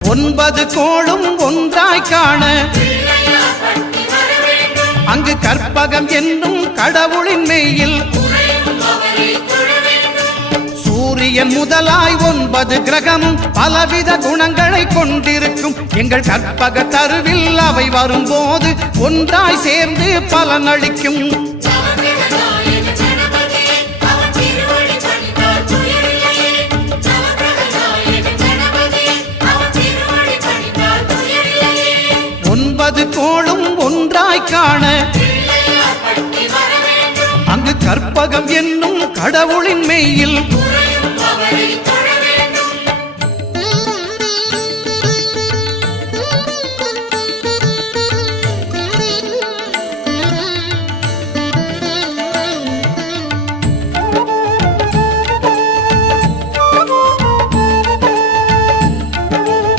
ஒன்பது கோளும் ஒன்றாய் காண அங்கு கற்பகம் என்னும் கடவுளின் மெய்யில் சூரியன் முதலாய் 9 கிரகமும் பலவித குணங்களை கொண்டிருக்கும் எங்கள் கற்பக தருவில் அவை வரும்போது ஒன்றாய் சேர்ந்து பலனளிக்கும். ஒன்பது கோளும் ஒன்றாய் காண அங்கு கற்பகம் என்னும் கடவுளின் மெய்யில்